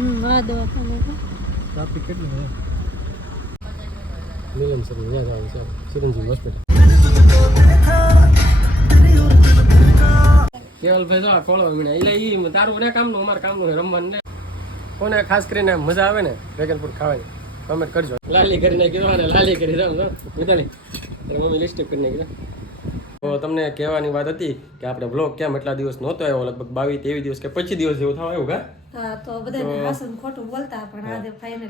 આ દવાખાને ટ્રાફિક કેટલું છે મિલન સર ત્યાં જવાનું છે ચિરંજીવી હોસ્પિટલ કેવલભાઈ જો ખોળો વીણા એટલે એ તારું ને કામનું અમારે કામનું રમવાનું ને કોને ખાસ કરીને મજા આવે ને ડ્રેગન ફ્રૂટ ખાવાની કમેન્ટ કરજો લાલી કરીને કીધું ને લાલી કરી દઉં વિધાલી મમ્મી લિસ્ટિક કરીને કીધું તો તમને કહેવાની વાત હતી કે આપણે બ્લોગ કેમ એટલા દિવસ નહોતો આવ્યો લગભગ 22-23 દિવસ કે 25 દિવસ જેવું થવા આવ્યું કા હા તો બધાને હાસન ખોટું બોલતા પણ આજે ફાઇનલી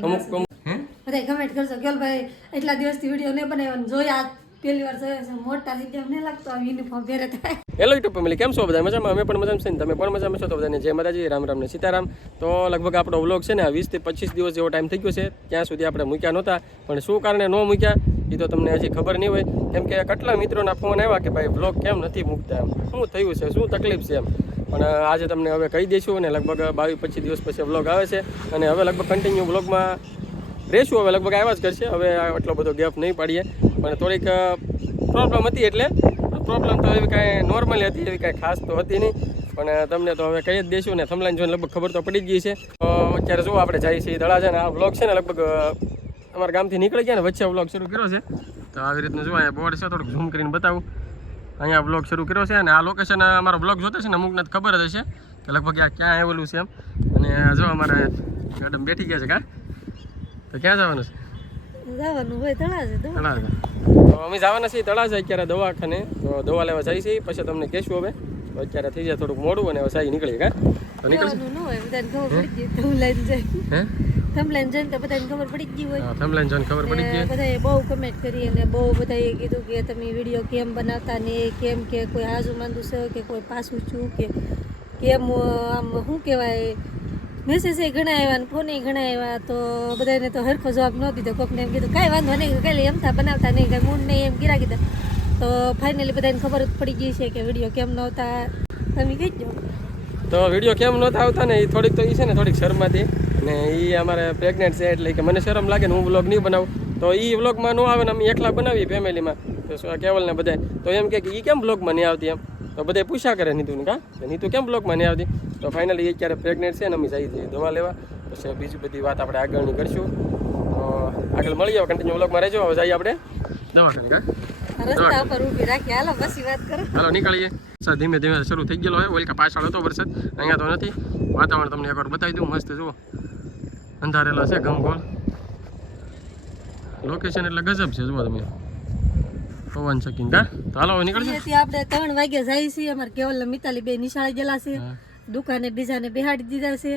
બધા કમેન્ટ કરજો કેવલભાઈ એટલા દિવસથી વિડિયો ન બનાવ્યો જોયા પહેલી વાર જોયા છે મોટા થઈ ગયા મને લાગતો આ યુનિફોર્મ પહેરે થાય હેલો યુટ્યુબ ફેમિલી કેમ છો બધા મજામાં અમે પણ મજામાં છે ને તમે પણ મજામાં છો તો બધાને જય માતાજી રામ રામ ને સીતારામ તો લગભગ આપણો વ્લોગ છે ને 20 થી 25 દિવસ જેવો ટાઈમ થઈ ગયો છે ત્યાં સુધી આપણે મૂક્યા નહોતા પણ શું કારણે ન મૂક્યા એ તો તમને હજી ખબર નહીં હોય કેમ કે કેટલા મિત્રોના ફોન આવ્યા કે ભાઈ વ્લોગ કેમ નથી મૂકતા એમ શું થયું છે શું તકલીફ છે એમ પણ આજે તમને હવે કહી દઈશું અને લગભગ 22-25 દિવસ પછી વ્લોગ આવે છે અને હવે લગભગ કન્ટિન્યુ વ્લોગમાં રહેશું હવે લગભગ આવ્યા જ કરશે હવે એટલો બધો ગેપ નહીં પાડીએ પણ થોડીક પ્રોબ્લેમ હતી એટલે પ્રોબ્લેમ તો એવી કાંઈ નોર્મલી હતી એવી કાંઈ ખાસ તો હતી નહીં પણ તમને તો હવે કહી જ દઈશું ને થંબલાઈન જોઈને લગભગ ખબર તો પડી જ ગઈ છે તો અત્યારે જો આપણે જઈએ છીએ દડા છે ને આ વ્લોગ છે ને લગભગ અમારા ગામથી નીકળી ગયા ને વચ્ચે વ્લોગ શરૂ કર્યો છે તો આવી રીતનું જો અહીંયા બોર્ડ છે થોડુંક ઝૂમ કરીને બતાવું અહીંયા વ્લોગ શરૂ કર્યો છે અને આ લોકેશન અમારો વ્લોગ જોતો છે ને અમુકને ખબર જ હશે કે લગભગ આ ક્યાં આવેલું છે એમ અને જો અમારે મેડમ બેઠી ગયા છે કા તો ક્યાં જવાનું છે જવાનું હોય તળાજે તો અમે જવાના છીએ તળાજે અત્યારે દવાખાને તો દવા લેવા જઈએ છીએ પછી તમને કહેશું હવે તો અત્યારે થઈ જાય થોડુંક મોડું અને હવે સાઈ નીકળીએ કા તો નીકળશું ન હોય બધાને ખબર પડી ગઈ થંબલાઈન જાય હે થંબલાઈન જોઈને તો બધાને ખબર પડી ગઈ હોય હા થંબલાઈન જોઈને ખબર પડી ગઈ બધાએ બહુ કમેન્ટ કરી અને બહુ બધાએ કીધું કે તમે વિડીયો કેમ બનાવતા ને કેમ કે કોઈ હાજુ માંદું છે કે કોઈ પાછું છું કે કેમ આમ શું કહેવાય મેસેજ ઘણા આવ્યા ને ફોન ઘણા આવ્યા તો બધાને તો હરખો જવાબ ન દીધો કોકને એમ કીધું કાંઈ વાંધો નહીં કાંઈ એમ થા બનાવતા નહીં કાંઈ મૂડ નહીં એમ ગીરા કીધા તો ફાઇનલી બધાને ખબર જ પડી ગઈ છે કે વિડીયો કેમ નહોતા તમે કહેજો તો વિડીયો કેમ નહોતા આવતા ને એ થોડીક તો એ છે ને થોડીક શરમાથી અને એ અમારે પ્રેગ્નેન્ટ છે એટલે કે મને શરમ લાગે ને હું વ્લોગ નહીં બનાવું તો એ વ્લોગમાં ન આવે ને અમે એકલા બનાવીએ ફેમિલીમાં તો કેવલને બધા તો એમ કે એ કેમ વ્લોગમાં નહીં આવતી એમ તો બધા પૂછ્યા કરે નીતુને કા નીતુ કેમ વ્લોગમાં નહીં આવતી તો ફાઇનલી એ અત્યારે પ્રેગ્નેન્ટ છે ને અમે જઈએ છીએ દવા લેવા પછી બીજી બધી વાત આપણે આગળની કરશું તો આગળ મળી જાવ કન્ટિન્યુ વ્લોગમાં રહેજો હવે જઈએ આપણે દવાખાને કા રસ્તા ઉપર ઊભી રાખી હાલો પછી વાત કરો હાલો નીકળીએ સર ધીમે ધીમે શરૂ થઈ ગયેલો હોય ઓલકા પાછળ હતો વરસાદ અહીંયા તો નથી વાતાવરણ તમને એકવાર બતાવી દઉં મસ્ત જુઓ અંધારેલો છે ગમગોળ લોકેશન એટલે ગજબ છે જુઓ તમે પવન શકીન કા તો હાલો નીકળીએ આપણે 3 વાગે જઈએ છીએ અમારે કેવલ મિતાલી બે નિશાળે ગયેલા છે દુકાને બીજાને બેહાડી દીધા છે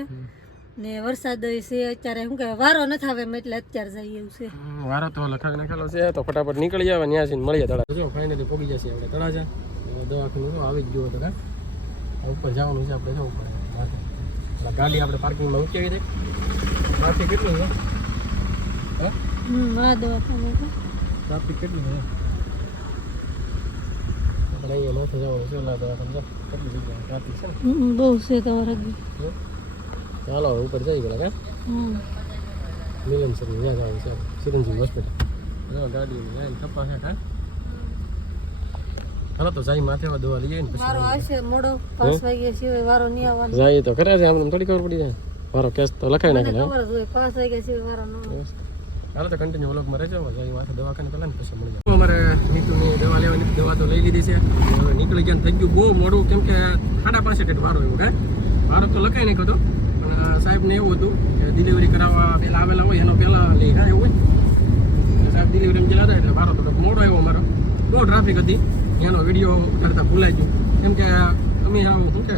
ને વરસાદ છે અત્યારે શું કહેવાય વારો નથી આવે એમ એટલે અત્યારે જઈએ એવું છે વારો તો લખાવી નાખેલો છે તો ફટાફટ નીકળી આવે ત્યાં જઈને મળીએ તળાજા જો ફાઇનલી પહોંચી જશે આપણે તળાજા દવાખાનું આવી જ ગયો હતો કા ઉપર જવાનું છે આપણે જો ઉપર ગાડી આપણે પાર્કિંગમાં મૂકી આવી દઈએ ટ્રાફિક કેટલું છે હે આ દવાખાને ટ્રાફિક કેટલું છે આપણે અહીંયા નથી જવાનું છે ઓલા દવાખાને કેટલી જગ્યાએ ટ્રાફિક છે બહુ છે તમારા ચાલો ઉપર જઈ ગયેલા કા મિલન સર ત્યાં જવાનું છે ચિરંજીવી હોસ્પિટલ ગાડી લાઈન કપા છે કા હાલો તો જાય માથે દવા લઈ જાય ને પછી વારો આવશે મોડો 5 વાગ્યા સિવાય વારો નહીં આવવાનો જાય તો ખરા છે આમ થોડી ખબર પડી જાય વારો કેસ તો લખાઈ નાખે ખબર જ હોય 5 વાગ્યા સિવાય વારો ન આવે હાલો તો કન્ટિન્યુ વ્લોગમાં રહેજો જાય માથે દવાખાને પહેલા ને પછી મળી જાય અમારે નીતુની દવા લેવાની દવા તો લઈ લીધી છે હવે નીકળી ગયા થઈ ગયું બહુ મોડું કેમ કે 5:30 વારો એવું કા વારો તો લખાઈ નાખ્યો હતો પણ સાહેબને એવું હતું કે ડિલિવરી કરાવવા પહેલાં આવેલા હોય એનો પહેલાં લઈ હા એવું હોય સાહેબ ડિલિવરી જેલા હતા એટલે વારો થોડોક મોડો આવ્યો અમારો બહુ ટ્રાફિક હતી એનો વિડીયો ઉતારતા ભૂલાઈ ગયું કેમ કે અમે આવું શું કે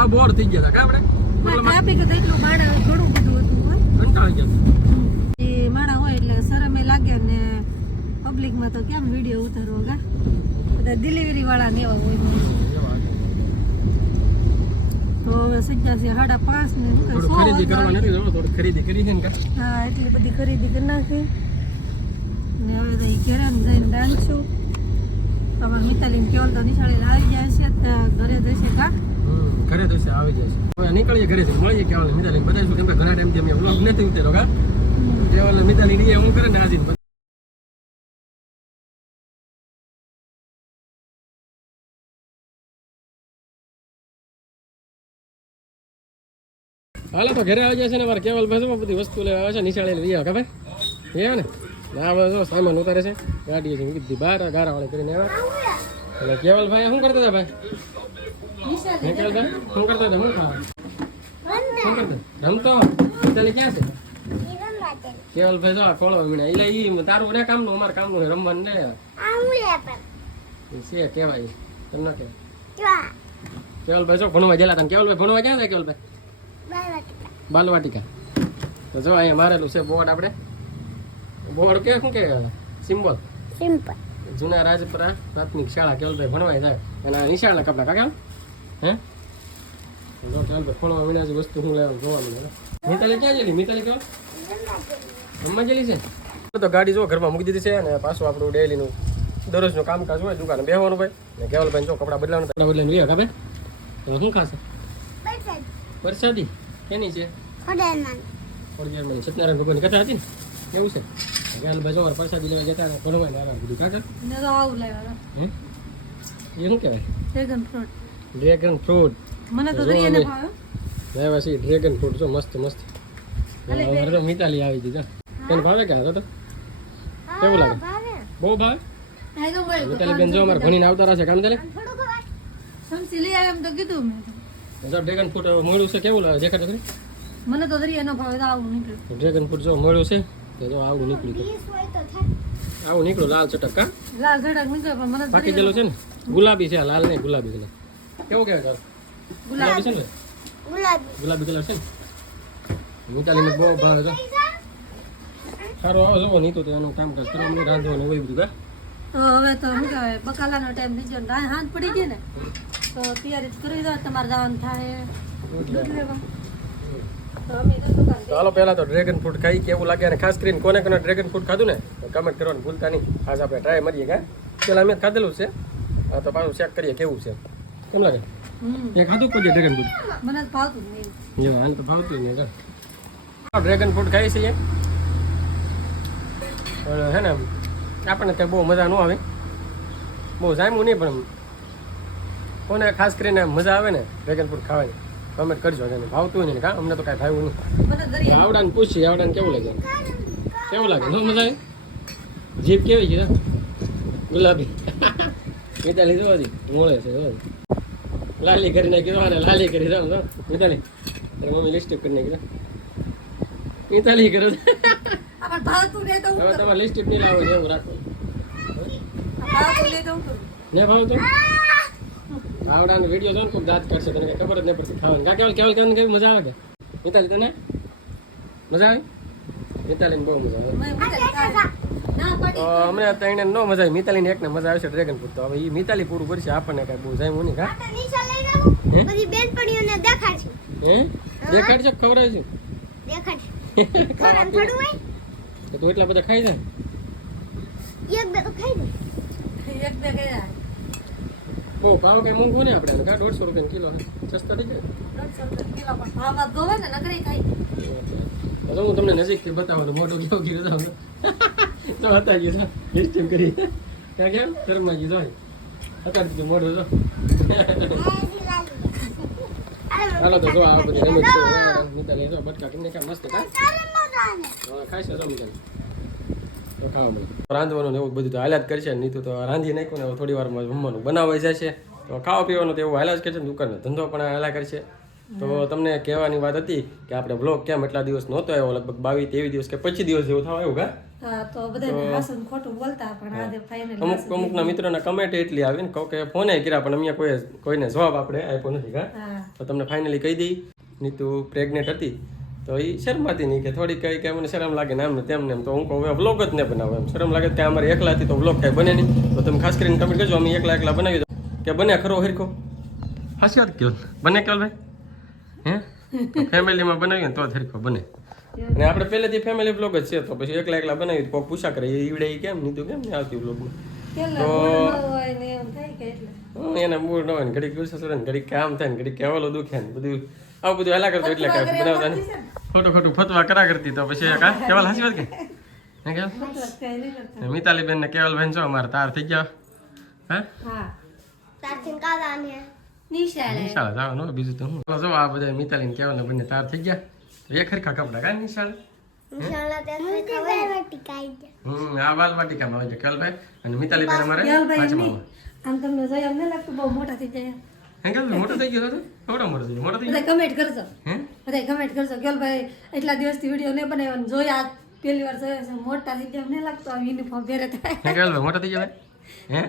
આ બોર થઈ ગયા હતા કા આપણે ટ્રાફિક તો એટલું માણા ઘણું બધું હતું હોય કંટાળી ગયા એ માણા હોય એટલે શરમે લાગે ને પબ્લિકમાં તો કેમ વિડીયો ઉતારવો કા બધા ડિલિવરી વાળા ને એવા હોય તો હવે સજ્જા છે 5:30 ને થોડું ખરીદી કરવા નથી થોડી ખરીદી કરી છે ને હા એટલી બધી ખરીદી કરી નાખી ને હવે તો ઘરે જઈને રાંધશું તમારે મિતાલીને કેવલ તો નિશાળે આવી જાય છે ઘરે જશે કા ઘરે જશે આવી જશે હવે નીકળીએ ઘરે મળીએ કેવલ મિતાલીને બતાવીશું કેમ કે ઘણા ટાઈમથી અમે વ્લોગ નથી ઉતાર્યો કા કેવલ મિતાલી ની હું કરે ને આજે હાલો તો ઘરે આવી જશે ને મારે કેવલભાઈ શું બધી વસ્તુ લેવા આવે છે નિશાળે લઈ આવે ભાઈ એ ને ના હવે જો સામાન ઉતારે છે ગાડી છે કીધી બહાર ગારાવાળી કરીને આવ્યા એટલે કેવલભાઈ શું કરતા હતા ભાઈ કેવલભાઈ શું કરતા હતા શું ખાવા શું કરતા રમતો મિતાલી ક્યાં છે કેવલભાઈ જો આ ખોળો વીણા એટલે ઈ તારું ને કામનું અમારે કામનું છે રમવાનું ને છે કહેવાય તમને કહેવાય કેવલભાઈ જો ભણવા ગયેલા હતા કેવલભાઈ ભણવા ક્યાં હતા કેવલભાઈ બાલવાટિકા તો જો અહીંયા મારેલું છે બોર્ડ આપણે બોર્ડ કે શું કે સિમ્બોલ જૂના રાજપરા પ્રાથમિક શાળા કેવલભાઈ ભણવાય જાય અને આ નિશાળના કપડા કાકા હે જો કેવલભાઈ ભણવા વિના જ વસ્તુ હું લેવાનું જોવાનું મિતાલી ક્યાં ગયેલી મિતાલી કહો રમવા ગયેલી છે તો ગાડી જો ઘરમાં મૂકી દીધી છે અને પાછું આપણું ડેલીનું દરરોજનું કામકાજ હોય દુકાને બેહવાનું ભાઈ ને કેવલભાઈ જો કપડા બદલાવાનું કપડા બદલાઈને લઈએ કાપે તો શું ખાશે વરસાદી કેની છે ખોડિયારમાં સત્યનારાયણ ભગવાનની કથા હતી ને એવું છે કેવલભાઈ જો પ્રસાદી લેવા જતા ને ભણવાય ને આરામ બધું કાકા હે એ શું કહેવાય ડ્રેગન ફ્રૂટ મને તો દરિયાને ભાવે લેવા છે ડ્રેગન ફ્રૂટ જો મસ્ત મસ્ત હવે તો મિતાલી આવી હતી તને ભાવે કે તો કેવું લાગે બહુ ભાવે મિતાલી બેન જો અમારે ભણીને આવતા રહેશે કામ ચાલે સમસી લઈ આવ્યા એમ તો કીધું મેં જો ડ્રેગન ફ્રૂટ મળ્યું છે કેવું લાગે દેખાડો ખરી મને તો દરિયાનો ભાવે તો આવું નીકળ્યું ડ્રેગન ફ્રૂટ જો મળ્યું છે તો જો આવું નીકળ્યું આવું નીકળ્યું લાલ ચટક કા લાલ ઝડક નીકળ્યો પણ મને બાકી ગયેલો છે ને ગુલાબી છે લાલ નહીં ગુલાબી કલર કેવો કહેવાય તારો ગુલાબી છે ને ગુલાબી કલર છે ને મિતાલીને બહુ ભાવે છે સારું આવે જવો નહીં તો એનું કામકાજ કરવાનું રાંધવાનું હોય બધું કા તો હવે તો શું કહેવાય બકાલાનો ટાઈમ થઈ ગયો ને હાથ પડી ગઈ ને તો તૈયારી કરી દો તમારે જવાનું થાય દૂધ લેવા તો અમે તો દુકાન ચાલો પહેલાં તો ડ્રેગન ફ્રૂટ ખાઈ કેવું લાગે અને ખાસ કરીને કોને કોને ડ્રેગન ફ્રૂટ ખાધું ને કમેન્ટ કરવાનું ભૂલતા નહીં આજ આપણે ટ્રાય મારીએ કા પેલા અમે ખાધેલું છે આ તો પાછું ચેક કરીએ કેવું છે કેમ લાગે એ ખાધું કોઈ ડ્રેગન ફ્રૂટ મને તો ભાવતું જ નહીં જો આને તો ભાવતું નહીં કા ડ્રેગન ફ્રૂટ ખાઈ છીએ હે ને આપણને કંઈ બહુ મજા ન આવે બહુ જામ્યું નહીં પણ કોને ખાસ કરીને મજા આવે ને ડ્રેગન ફ્રૂટ ખાવાની કમેન્ટ કરજો એને ભાવતું હોય ને કા અમને તો કાંઈ ભાવ્યું નહીં મને દરિયા આવડાને પૂછીએ આવડાને કેવું લાગે કેવું લાગે બહુ મજા આવે જીભ કેવી છે ગુલાબી મિતાલી જોવા દી મળે છે જોવા લાલી કરી નાખી દો લાલી કરી દો મિતાલી તારી મમ્મી લિસ્ટિપ કરી નાખી દો મિતાલી કરે આપણ ભાવતું નહીં તો હવે તમારે લિસ્ટિપ નહીં લાવો એવું રાખો ભાવતું નહીં તો ને ભાવ તો આવડાનો વિડીયો જોઈને ખૂબ દાંત કરશે તને કંઈ ખબર જ નહીં પડતી ખાવાની કા કેવલ કેવી મજા આવે કે મિતાલી તને મજા આવે મિતાલીને બહુ મજા આવે અમને ત્રણે ન મજા આવી મિતાલીને એકને મજા આવે છે ડ્રેગન ફ્રૂટ તો હવે એ મિતાલી પૂરું કરશે આપણને કાંઈ બહુ જાય નહીં કા હે દેખાડશે ખવડાવશે તો તું એટલા બધા ખાઈ જાય એક બે ગયા બહુ ભાવ કઈ મોંઘું ને આપણે કા 150 રૂપિયા કિલો સસ્તા થઈ જાય 300 કિલો પણ ભાવમાં દોવે ને નકરી ખાઈ તો હું તમને નજીકથી બતાવવાનું મોટું કેવું કીધું તો હતા ગયું લિસ્ટિંગ કરી ત્યાં કેમ શરમા ગયું હોય અત્યારે કીધું મોટું તો ચાલો તો જો આ બધી રમત મિતાલી જો બટકા કિને કે મસ્ત કા ખાઈશ તો મિતાલી તો ખાવા મળે રાંધવાનું ને એવું બધું તો હાલ્યા જ કરશે નહીં તો રાંધી નાખ્યું ને થોડી વારમાં જમવાનું બનાવાઈ જશે તો ખાવા પીવાનું તો એવું હાલ્યા જ કરશે દુકાનનો ધંધો પણ હાલ્યા કરશે તો તમને કહેવાની વાત હતી કે આપણે બ્લોગ કેમ એટલા દિવસ નહોતો આવ્યો લગભગ 22-23 દિવસ કે 25 દિવસ જેવું થવા આવ્યું કા હા તો બધાને હાસન ખોટું બોલતા પણ આજે ફાઇનલ અમુકના મિત્રોના કમેન્ટ એટલી આવી ને કહું કે ફોને કર્યા પણ અમે કોઈને જવાબ આપણે આપ્યો નથી કા તો તમને ફાઇનલી કહી દઈ નીતુ પ્રેગ્નેન્ટ હતી તો એ શરમાતી નહીં કે થોડી કઈ કે મને શરમ લાગે ને આમ ને તેમને એમ તો હું કહું વ્લોગ જ ન બનાવો એમ શરમ લાગે કે અમારે એકલા હતી તો વ્લોગ કાંઈ બને નહીં તો તમે ખાસ કરીને કમેન્ટ કરજો અમે એકલા બનાવી દો કે બને ખરો હરખો હાસી વાત કયો બને કેવલ ભાઈ હે ફેમિલીમાં બનાવીએ તો હરખો બને અને આપણે પહેલેથી ફેમિલી બ્લોગ જ છે તો પછી એકલા બનાવી કોઈ પૂછા કરે એ ઈવડે કેમ નહીં તો કેમ નહીં આવતી બ્લોગમાં એના મૂળ ન હોય ને ઘડીક ગુસ્સો ચડે ને ઘડીક કામ થાય ને ઘડીક કેવલો દુખે ને બધું આવું બધું હેલા કરતું એટલે કાંઈ બનાવતા નહીં ખોટું ફતવા કરા કરતી તો પછી કા કેવલ હાસી વાત કે હે કેવલ મિતાલી બેન ને કેવલ બેન છો અમારે તાર થઈ ગયા હા નિશાળે નિશાળે જવાનું બીજું તો હું જો આ બધા મિતાલીને કહેવાના બંને તાર થઈ ગયા એક હરખા કપડા કા નિશાળ આ બાલ વાટિકામાં હોય છે કેલભાઈ અને મિતાલી બેન અમારે પાંચમામાં આમ તમને જોઈ અમને લાગતું બહુ મોટા થઈ જાય હે કેલ મોટો થઈ ગયો તો થોડો મોટો થઈ ગયો મોટો થઈ ગયો બધા કમેન્ટ કરજો હે બધા કમેન્ટ કરજો કેલભાઈ એટલા દિવસથી વિડીયો નહીં બનાવ્યો જોઈ આ પહેલી વાર જોયો છે મોટા થઈ જાય અમને લાગતું આ યુનિફોર્મ પહેરે થાય હે કેલભાઈ મોટો થઈ ગયો હે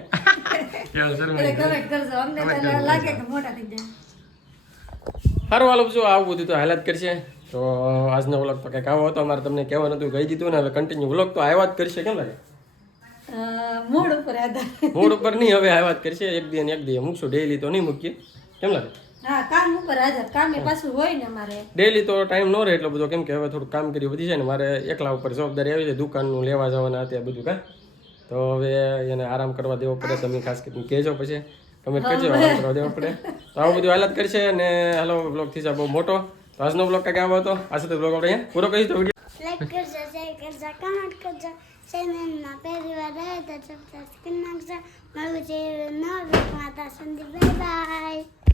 કેલ સર બધા કમેન્ટ કરજો અમને તો લાગે કે મોટા થઈ જાય સારું હાલો જો આવું બધું તો હાલત કરશે તો આજનો વ્લોગ તો કંઈક આવો હતો અમારે તમને કહેવાનું હતું કહી દીધું ને હવે કન્ટિન્યુ વ્લોગ તો આવ્યા જ કરશે કેમ લાગે મૂડ ઉપર આધાર મૂડ ઉપર નહીં હવે આવ્યા જ કરશે એક દી મૂકશું ડેઈલી તો નહીં મૂકીએ કેમ લાગે હા કામ ઉપર આધાર કામ એ પાછું હોય ને મારે ડેઈલી તો ટાઈમ ન રહે એટલો બધો કેમ કે હવે થોડું કામ કરી વધી જાય ને મારે એકલા ઉપર જવાબદારી આવી છે દુકાનનું લેવા જવાના અત્યારે બધું કા તો હવે એને આરામ કરવા દેવો પડે તમે ખાસ કરીને કહેજો પછી કમેન્ટ કરજો આરામ કરવા દેવો પડે તો આવું બધું હાલત કરશે અને હાલો બ્લોગ થી બહુ મોટો તો આજનો બ્લોગ કંઈક આવ્યો હતો આ સાથે બ્લોગ આપણે અહીંયા પૂરો કરીશું તો વિડીયો લાઈક કરજો શેર કરજો કમેન્ટ કરજો ચેનલમાં પહેલી વાર રહે તો સબસ્ક્રાઇબ કરી નાખજો મળવું છે નવા બ્લોગમાં ત્યાં સુધી બાય બાય